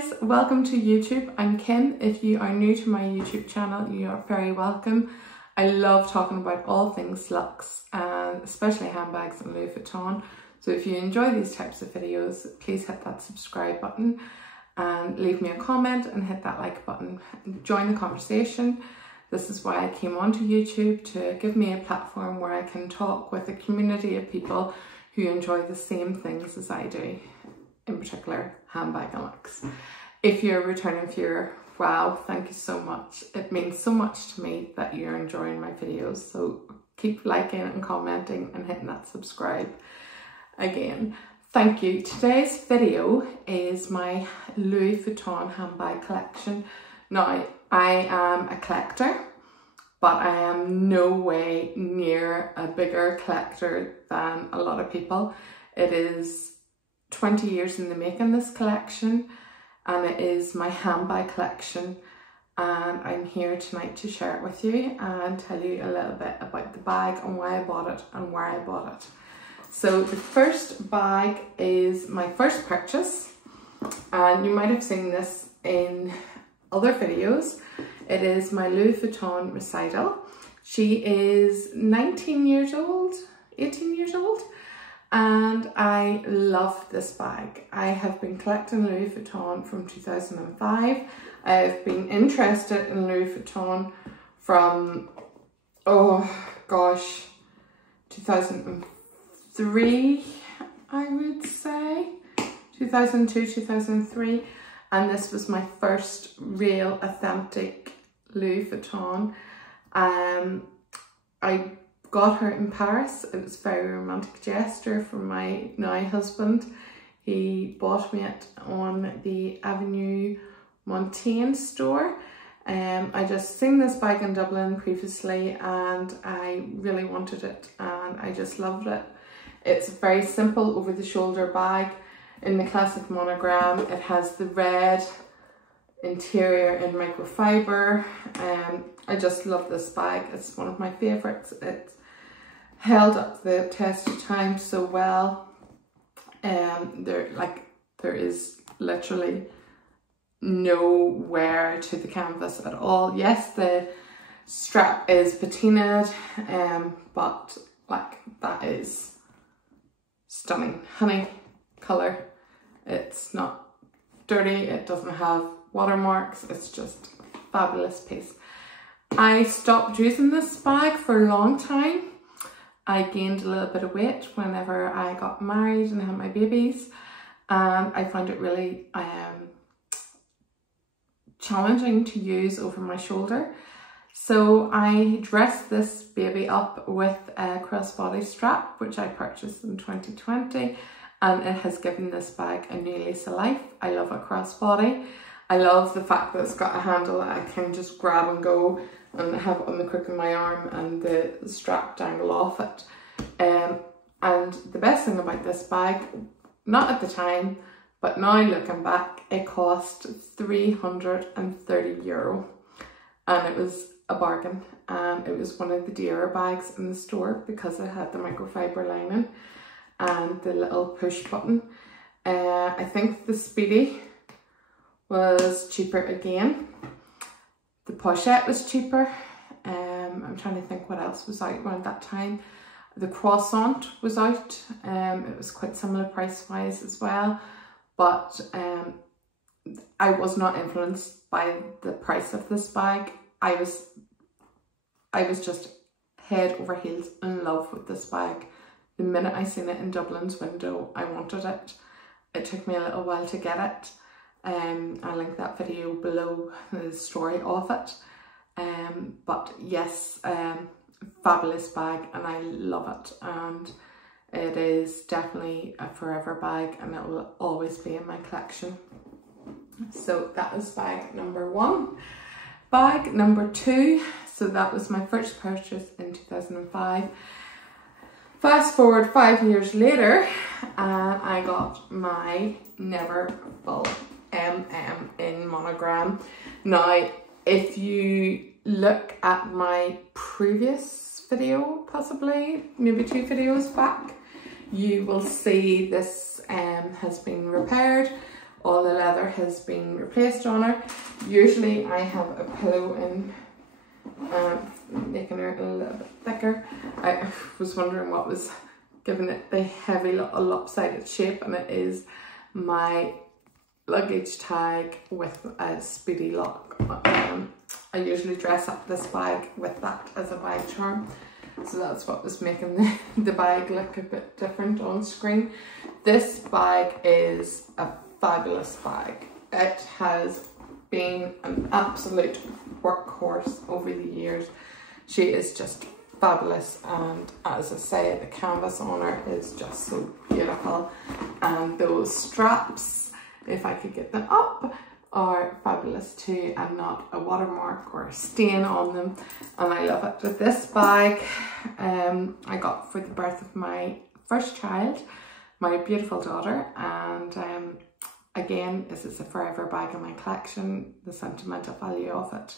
guys, welcome to YouTube. I'm Kim. If you are new to my YouTube channel, you are very welcome. I love talking about all things luxe and especially handbags and Louis Vuitton. So if you enjoy these types of videos, please hit that subscribe button and leave me a comment and hit that like button. Join the conversation. This is why I came onto YouTube, to give me a platform where I can talk with a community of people who enjoy the same things as I do, in particular handbag and luxe. If you're a returning viewer, wow, thank you so much. It means so much to me that you're enjoying my videos, so keep liking and commenting and hitting that subscribe. Again, thank you. Today's video is my Louis Vuitton handbag collection. Now, I am a collector, but I am no way near a bigger collector than a lot of people. It is 20 years in the making, this collection, and it is my handbag collection, and I'm here tonight to share it with you and tell you a little bit about the bag and why I bought it and where I bought it. So the first bag is my first purchase, and you might have seen this in other videos. It is my Louis Vuitton recital. She is 19 years old, 18 years old, and I love this bag. I have been collecting Louis Vuitton from 2005. I've been interested in Louis Vuitton from, oh gosh, 2003, I would say, 2002, 2003. And this was my first real authentic Louis Vuitton. I got her in Paris. It was a very romantic gesture from my now husband. He bought me it on the Avenue Montaigne store. I just seen this bag in Dublin previously and I really wanted it and I just loved it. It's a very simple over the shoulder bag in the classic monogram. It has the red interior in microfiber. I just love this bag. It's one of my favorites. It's held up the test of time so well. There is literally no wear to the canvas at all. Yes, the strap is patinaed, but like that is stunning. Honey colour. It's not dirty. It doesn't have watermarks. It's just a fabulous piece. I stopped using this bag for a long time. I gained a little bit of weight whenever I got married and had my babies, and I found it really challenging to use over my shoulder. So I dressed this baby up with a crossbody strap, which I purchased in 2020, and it has given this bag a new lease of life. I love a crossbody. I love the fact that it's got a handle that I can just grab and go and have it on the crook of my arm and the strap dangle off it. And the best thing about this bag, not at the time, but now looking back, it cost €330 and it was a bargain, and it was one of the dearer bags in the store because it had the microfiber lining and the little push button. I think the Speedy was cheaper again. The pochette was cheaper. I'm trying to think what else was out around that time. The croissant was out. It was quite similar price wise as well, but I was not influenced by the price of this bag. I was just head over heels in love with this bag. The minute I seen it in Dublin's window, I wanted it. It took me a little while to get it. I'll link that video below, the story of it. But yes, fabulous bag and I love it, and it is definitely a forever bag and it will always be in my collection. So that was bag number one. Bag number two, so that was my first purchase in 2005. Fast forward 5 years later and I got my Neverfull in monogram. Now, if you look at my previous video, possibly maybe 2 videos back, you will see this has been repaired all the leather has been replaced on her. Usually I have a pillow in, making her a little bit thicker. I was wondering what was giving it the heavy little lopsided shape, and it is my luggage tag with a Speedy lock. I usually dress up this bag with that as a bag charm, so that's what was making the bag look a bit different on screen. This bag is a fabulous bag. It has been an absolute workhorse over the years. She is just fabulous, and as I say, the canvas on her is just so beautiful, and those straps, if I could get them up, are fabulous too, and not a watermark or a stain on them, and I love it. With this bag, I got for the birth of my first child, my beautiful daughter, and again, this is a forever bag in my collection, the sentimental value of it.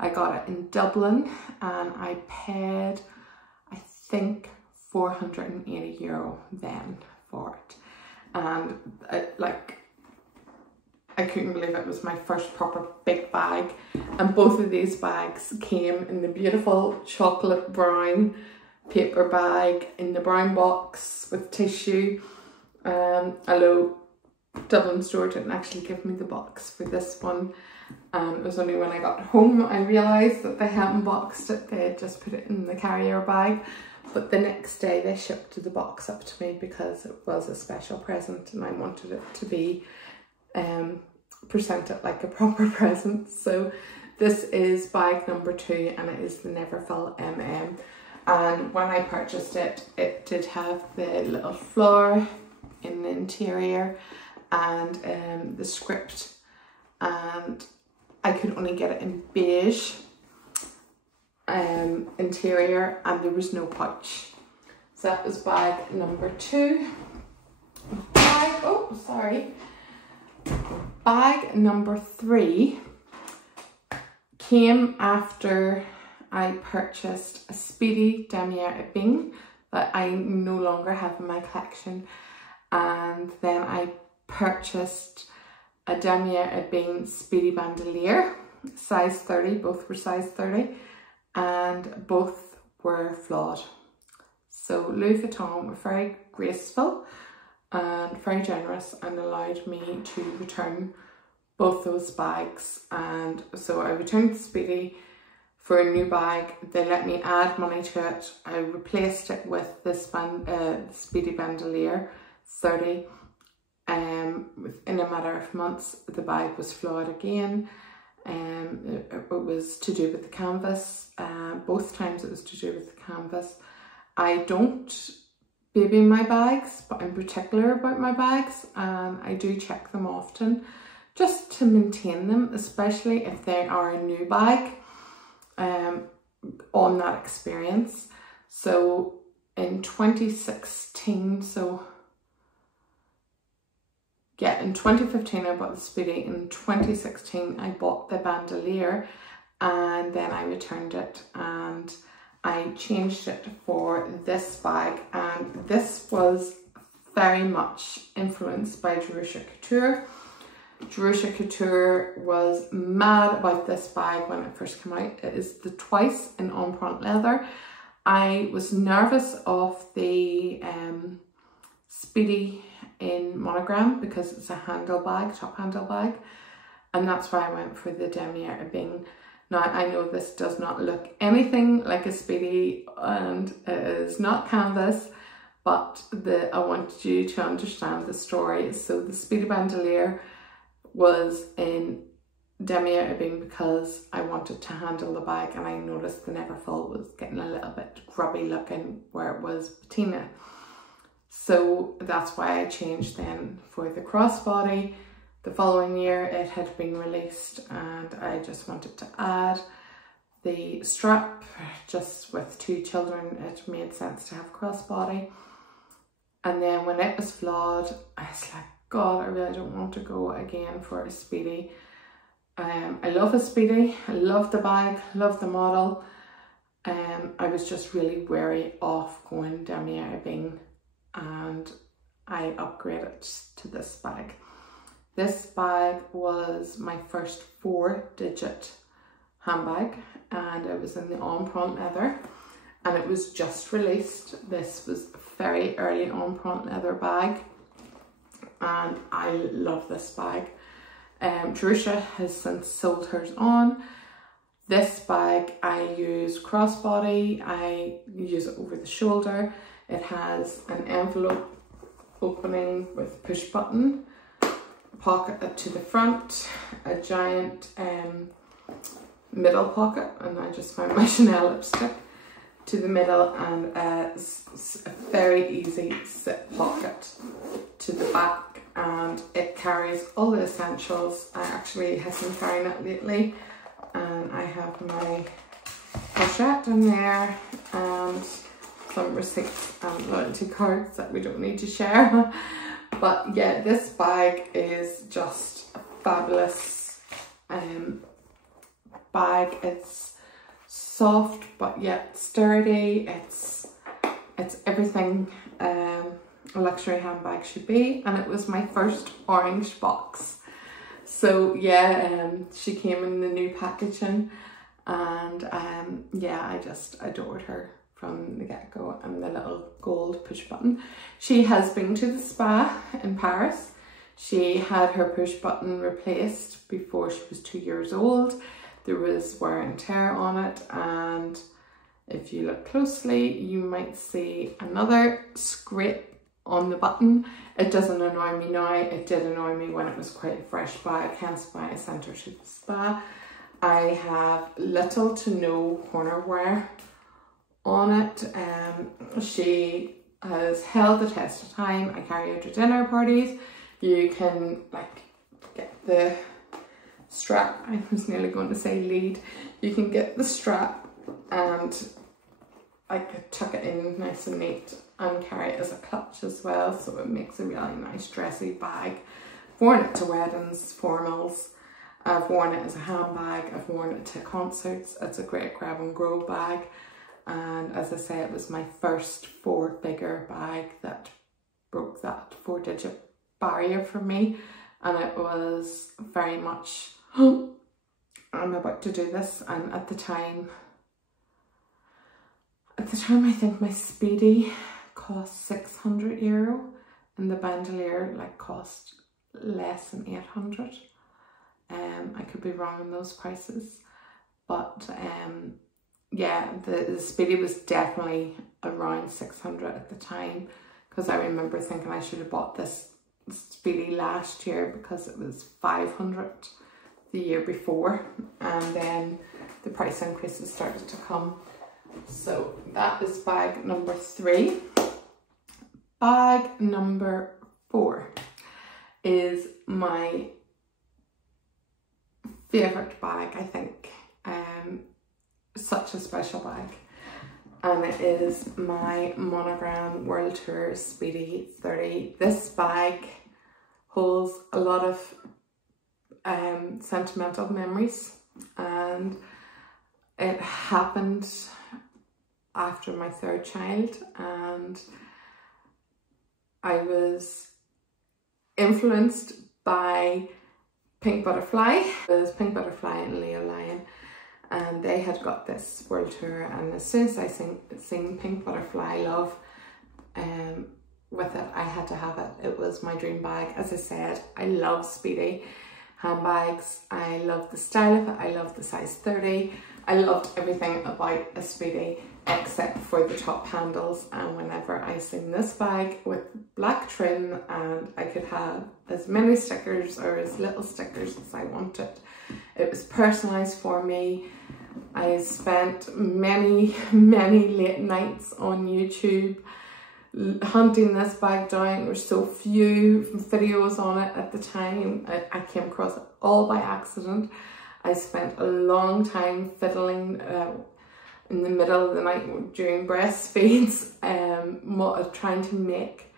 I got it in Dublin, and I paid, I think, €480 then for it, and I couldn't believe it was my first proper big bag. And both of these bags came in the beautiful chocolate brown paper bag in the brown box with tissue. Although Dublin store didn't actually give me the box for this one. It was only when I got home I realised that they hadn't boxed it, they had just put it in the carrier bag. But the next day they shipped the box up to me because it was a special present and I wanted it to be presented like a proper present. So this is bag number 2, and it is the Neverfull MM. And when I purchased it, it did have the little flower in the interior and the script, and I could only get it in beige interior, and there was no pouch. So that was bag number 2. Bag number 3 came after I purchased a Speedy damier ebene that I no longer have in my collection, and then I purchased a damier ebene Speedy bandolier, size 30, both were size 30, and both were flawed. So Louis Vuitton were very graceful and very generous and allowed me to return both those bags. And so I returned the Speedy for a new bag. They let me add money to it. I replaced it with this Speedy bandolier 30. Within a matter of months, the bag was flawed again. It was to do with the canvas. Both times it was to do with the canvas. I don't baby my bags, but I'm particular about my bags, and I do check them often just to maintain them, especially if they are a new bag, on that experience. So in 2016, in 2015 I bought the Speedy, in 2016 I bought the bandolier, and then I returned it and I changed it for this bag, and this was very much influenced by Jerusha Couture. Jerusha Couture was mad about this bag when it first came out. It is the twice in empreinte leather. I was nervous of the Speedy in monogram because it's a handle bag, top handle bag, and that's why I went for the damier ebene. Now I know this does not look anything like a Speedy, and it is not canvas, but I want you to understand the story. So the Speedy bandolier was in damier ebene because I wanted to handle the bag, and I noticed the Neverfull was getting a little bit grubby looking where it was patina. So that's why I changed then for the crossbody. The following year it had been released, and I just wanted to add the strap. Just with 2 children, it made sense to have crossbody. And then when it was flawed, I was like, God, I really don't want to go again for a Speedy. I love a Speedy, I love the bag, love the model. I was just really wary of going damier ebene, and I upgraded to this bag. This bag was my first 4-digit handbag, and it was in the Empreinte leather, and it was just released. This was a very early Empreinte leather bag, and I love this bag. Jerusha has since sold hers on. This bag I use crossbody, I use it over the shoulder. It has an envelope opening with push button, pocket to the front, a giant middle pocket, and I just found my Chanel lipstick to the middle, and a very easy zip pocket to the back, and it carries all the essentials. I actually have been carrying it lately, and I have my pochette in there and some receipts and loyalty cards that we don't need to share. But yeah, this bag is just a fabulous bag. It's soft but yet sturdy. It's everything a luxury handbag should be, and it was my first orange box. So yeah, she came in the new packaging, and yeah, I just adored her from the get-go, and the little gold push button. She has been to the spa in Paris. She had her push button replaced before she was 2 years old. There was wear and tear on it, and if you look closely you might see another scrape on the button. It doesn't annoy me now. It did annoy me when it was quite a fresh bag, hence why I sent her to the spa. I have little to no corner wear on it. She has held the test of time. I carry her to dinner parties. You can like get the strap, I was nearly going to say lead. You can get the strap and I could tuck it in nice and neat and carry it as a clutch as well, so it makes a really nice dressy bag. I've worn it to weddings, formals, I've worn it as a handbag, I've worn it to concerts. It's a great grab and go bag, and as I say, it was my first 4-figure bag that broke that 4-digit barrier for me, and it was very much I'm about to do this. And at the time I think my Speedy cost €600 and the bandolier like cost less than 800. I could be wrong on those prices, but yeah, the Speedy was definitely around 600 at the time, because I remember thinking I should have bought this Speedy last year because it was 500 the year before, and then the price increases started to come. So that is bag number 3. Bag number 4 is my favourite bag, I think. Such a special bag, and it is my Monogram World Tour Speedy 30. This bag holds a lot of sentimental memories, and it happened after my 3rd child, and I was influenced by Pink Butterfly. It was Pink Butterfly and Leo Lion, and they had got this world tour, and as soon as I seen Pink Butterfly Love with it, I had to have it. It was my dream bag. As I said, I love Speedy handbags. I love the style of it. I love the size 30. I loved everything about a Speedy except for the top handles, and whenever I seen this bag with black trim, and I could have as many stickers or as little stickers as I wanted. It was personalised for me. I spent many late nights on YouTube hunting this bag down. There were so few videos on it at the time. I came across it all by accident. I spent a long time fiddling in the middle of the night during breastfeeds, trying to make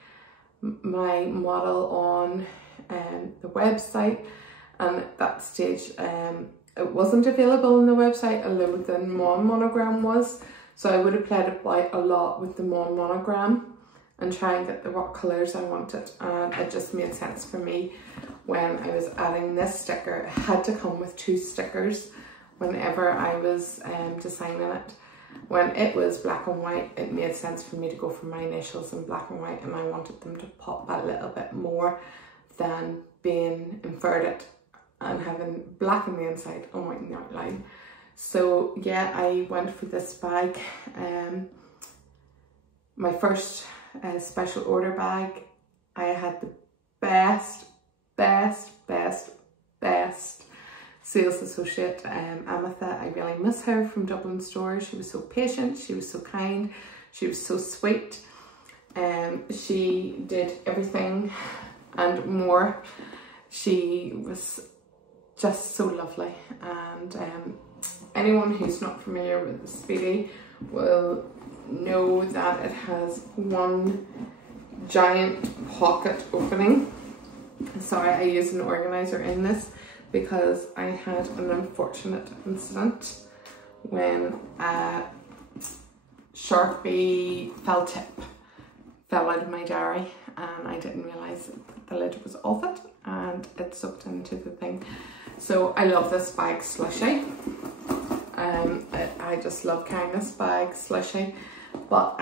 my model on the website, and at that stage it wasn't available on the website, although the Mon monogram was, so I would have played about a lot with the Mon monogram, and try and get what colours I wanted, and it just made sense for me when I was adding this sticker. It had to come with 2 stickers whenever I was designing it. When it was black and white, it made sense for me to go for my initials in black and white, and I wanted them to pop a little bit more than being inverted and having black on the inside and white in the outline. So yeah, I went for this bag. My first special order bag, I had the best sales associate, Amitha. I really miss her from Dublin store. She was so patient, she was so kind, she was so sweet. She did everything and more. She was just so lovely, and anyone who's not familiar with the Speedy will know that it has one giant pocket opening. Sorry, I used an organizer in this because I had an unfortunate incident when a Sharpie felt tip fell out of my diary, and I didn't realise that the lid was off it and it sucked into the thing. So I love this bag, Slushy. I just love carrying this bag, Slushy, but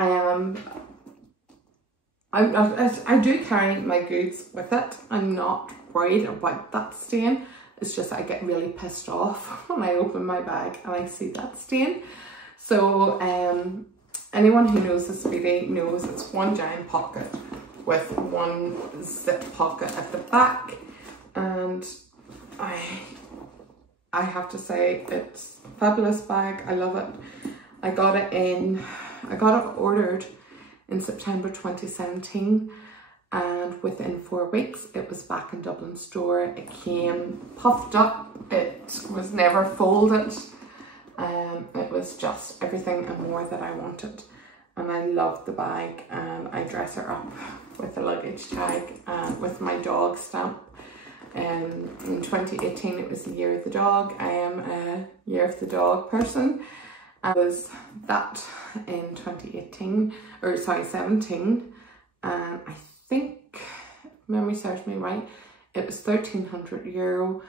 I do carry my goods with it. I'm not worried about that stain. It's just I get really pissed off when I open my bag and I see that stain. So anyone who knows the Speedy knows it's one giant pocket with one zip pocket at the back, and I have to say it's a fabulous bag. I love it. I got it ordered in September 2017, and within 4 weeks it was back in Dublin store. It came puffed up, it was never folded, it was just everything and more that I wanted, and I loved the bag. And I dress her up with a luggage tag and with my dog stamp. In 2018 it was the year of the dog. I am a year of the dog person. I was that in 2018, or sorry, 17, and I think, if memory serves me right, it was €1,300.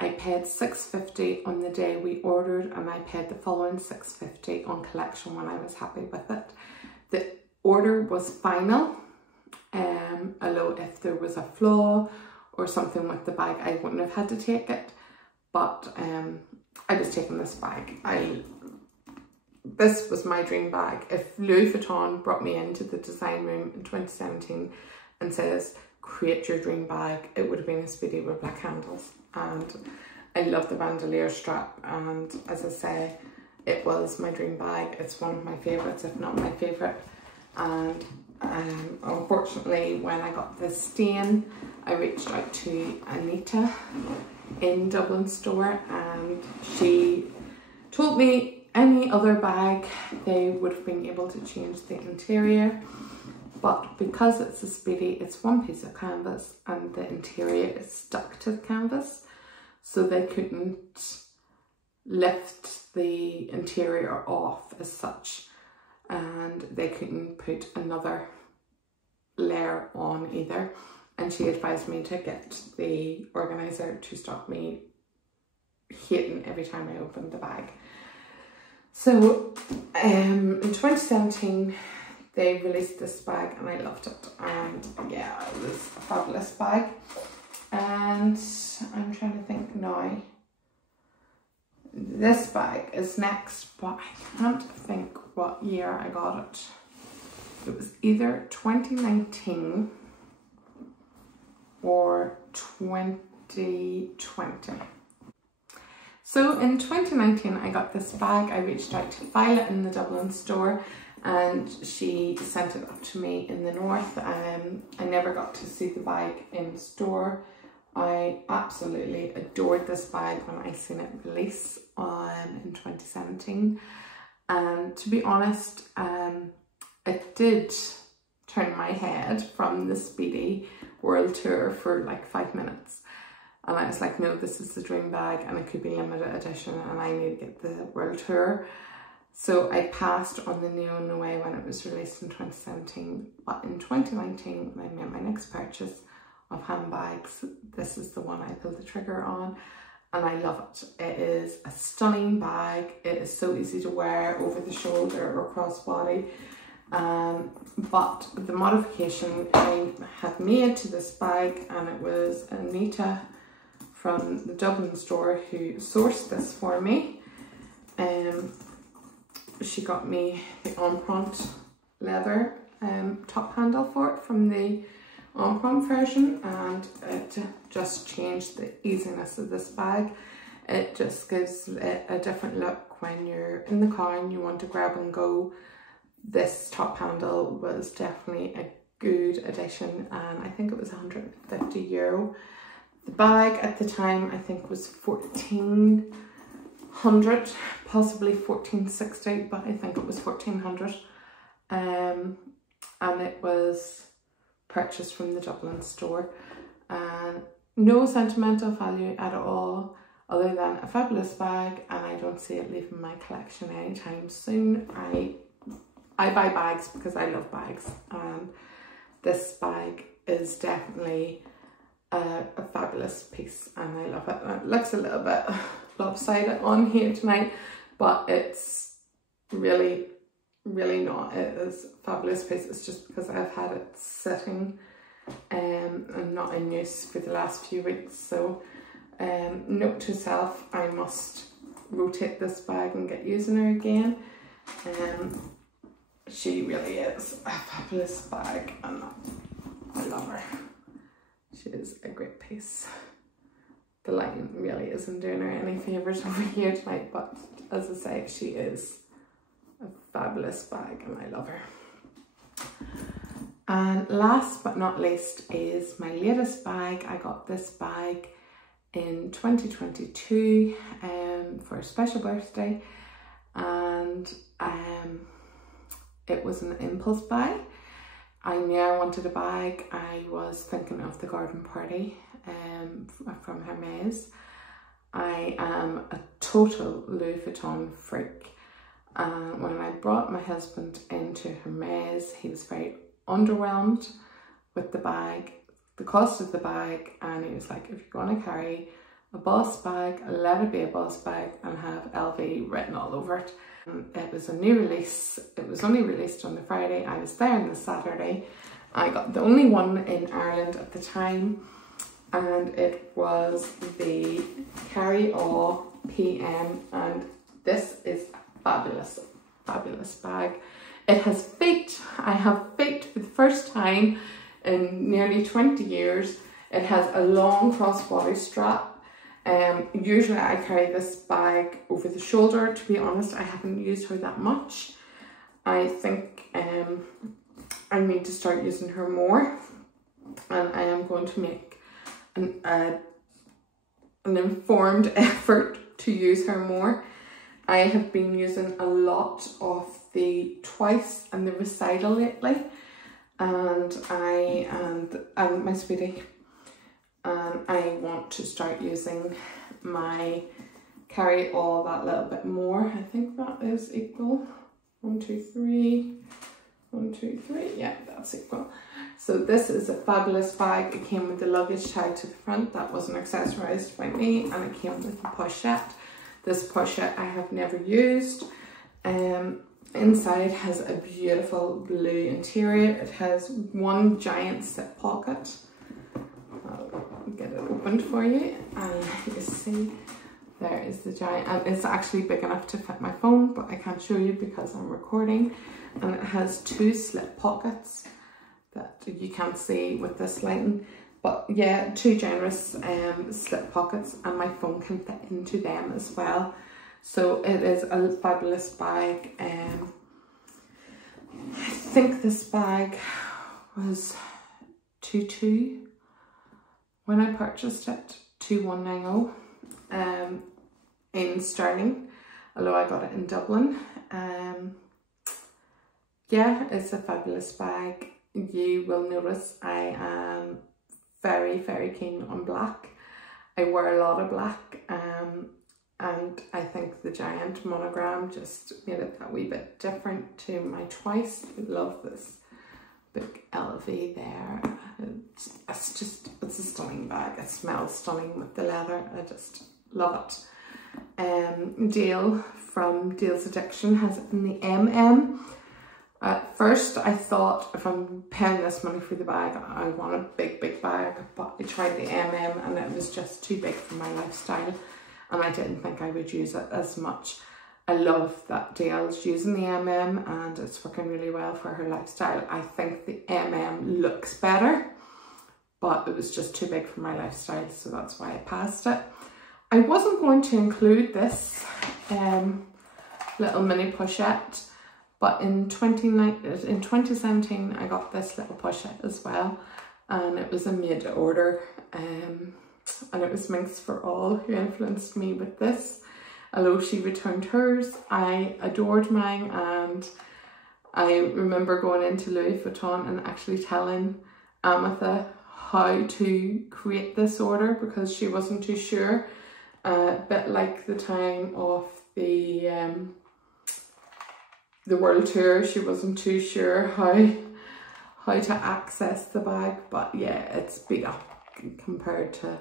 I paid $650 on the day we ordered, and I paid the following $650 on collection when I was happy with it. The order was final, although if there was a flaw or something with the bag, I wouldn't have had to take it, but I was taking this bag. This was my dream bag. If Louis Vuitton brought me into the design room in 2017 and says, create your dream bag, it would have been a Speedy with black handles. And I love the bandolier strap, and as I say, it was my dream bag. It's one of my favourites, if not my favourite. And unfortunately, when I got this stain, I reached out to Anita in Dublin store, and she told me any other bag they would have been able to change the interior, but because it's a Speedy, it's one piece of canvas and the interior is stuck to the canvas, so they couldn't lift the interior off as such, and they couldn't put another layer on either. And she advised me to get the organizer to stop me hating every time I opened the bag. So in 2017 they released this bag and I loved it, and yeah, it was a fabulous bag. And I'm trying to think now, this bag is next, but I can't think what year I got it. It was either 2019 or 2020. So in 2019 I got this bag. I reached out to Violet in the Dublin store and she sent it up to me in the north. I never got to see the bag in store. I absolutely adored this bag when I seen it release in 2017, and to be honest, it did turn my head from the Speedy world tour for like 5 minutes. And I was like, no, this is the dream bag and it could be limited edition and I need to get the world tour. So I passed on the Neo Noe when it was released in 2017, but in 2019 when I made my next purchase of handbags, this is the one I pulled the trigger on, and I love it. It is a stunning bag. It is so easy to wear over the shoulder or crossbody. But the modification I had made to this bag, and it was Anita from the Dublin store who sourced this for me. She got me the Empreinte leather top handle for it from the Empreinte version, and it just changed the easiness of this bag. It just gives it a different look when you're in the car and you want to grab and go. This top handle was definitely a good addition, and I think it was €150. The bag at the time I think was 1,400, possibly 1,460, but I think it was 1,400. And it was purchased from the Dublin store, and no sentimental value at all, other than a fabulous bag, and I don't see it leaving my collection anytime soon. I buy bags because I love bags, and this bag is definitely a fabulous piece, and I love it. It looks a little bit lopsided on here tonight, but it's really not. It is a fabulous piece. It's just because I've had it sitting and not in use for the last few weeks. So note to self, I must rotate this bag and get using her again. She really is a fabulous bag, and I love her. She is a great piece. The lighting really isn't doing her any favours over here tonight, but as I say, she is a fabulous bag and I love her. And last but not least is my latest bag. I got this bag in 2022 for a special birthday, and it was an impulse buy. I knew I wanted a bag. I was thinking of the garden party from Hermes. I am a total Louis Vuitton freak, and when I brought my husband into Hermes, he was very underwhelmed with the bag, the cost of the bag, and he was like, if you're going to carry a boss bag, let it be a boss bag and have LV written all over it. It was a new release. It was only released on the Friday. I was there on the Saturday. I got the only one in Ireland at the time, and it was the Carry All PM, and this is a fabulous bag. It has feet. I have feet for the first time in nearly 20 years. It has a long crossbody strap. Usually I carry this bag over the shoulder. To be honest, I haven't used her that much. I think I need to start using her more, and I am going to make an informed effort to use her more. I have been using a lot of the Twice and the Recital lately, and my Speedy. And I want to start using my Carry All that little bit more. I think that is equal. 1, 2, 3. 1, 2, 3. Yeah, that's equal. So this is a fabulous bag. It came with the luggage tag to the front that wasn't accessorized by me, and it came with the pochette. This pochette I have never used. Inside has a beautiful blue interior. It has one giant zip pocket. I'll get it opened for you, and you see there is the giant, and it's actually big enough to fit my phone, but I can't show you because I'm recording. And it has 2 slip pockets that you can't see with this lighting, but yeah, 2 generous slip pockets, and my phone can fit into them as well. So it is a fabulous bag. I think this bag was 22 when I purchased it, 2190 in sterling, although I got it in Dublin. Yeah, it's a fabulous bag. You will notice I am very keen on black. I wear a lot of black. and I think the giant monogram just made it that wee bit different to my Twice. I love this big LV there. It's a stunning bag. It smells stunning with the leather. I just love it. Dale from Dale's Addiction has it in the MM. At first I thought if I'm paying this money for the bag, I want a big bag, but I tried the MM and it was just too big for my lifestyle, and I didn't think I would use it as much. I love that Dale's using the MM and it's working really well for her lifestyle. I think the MM looks better, but it was just too big for my lifestyle, so that's why I passed it. I wasn't going to include this little mini pochette, but in 2017 I got this little pochette as well, and it was a made to order, and it was Minx for All who influenced me with this. Although she returned hers, I adored mine, and I remember going into Louis Vuitton and actually telling Amitha how to create this order because she wasn't too sure. A bit like the time of the world tour, she wasn't too sure how to access the bag, but yeah, it's beat up compared to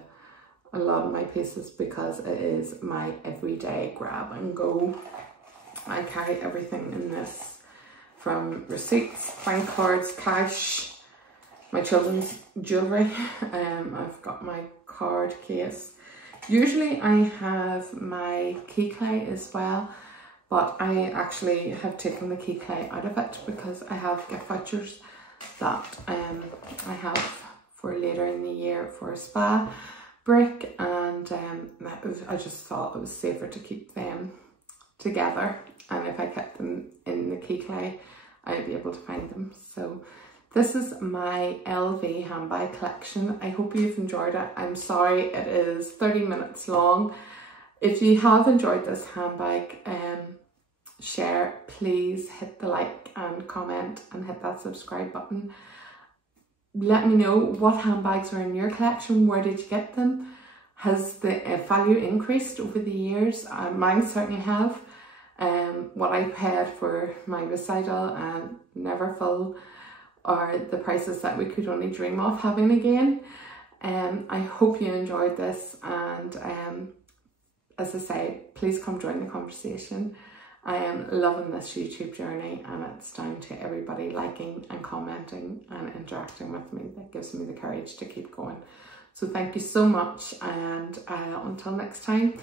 a lot of my pieces because it is my everyday grab and go. I carry everything in this, from receipts, bank cards, cash, my children's jewellery. I've got my card case. Usually I have my key clay as well, but I actually have taken the key clay out of it because I have gift vouchers that I have for later in the year for a spa break, and I just thought it was safer to keep them together, and if I kept them in the key clay I'd be able to find them. So this is my LV handbag collection. I hope you've enjoyed it. I'm sorry it is 30 minutes long. If you have enjoyed this handbag share, please hit the like and comment and hit that subscribe button. Let me know what handbags are in your collection. Where did you get them? Has the value increased over the years? Mine certainly have. What I paid for my recital and Neverfull are the prices that we could only dream of having again. I hope you enjoyed this, and as I say, please come join the conversation. I am loving this YouTube journey, and it's down to everybody liking and commenting and interacting with me that gives me the courage to keep going. So thank you so much, and until next time,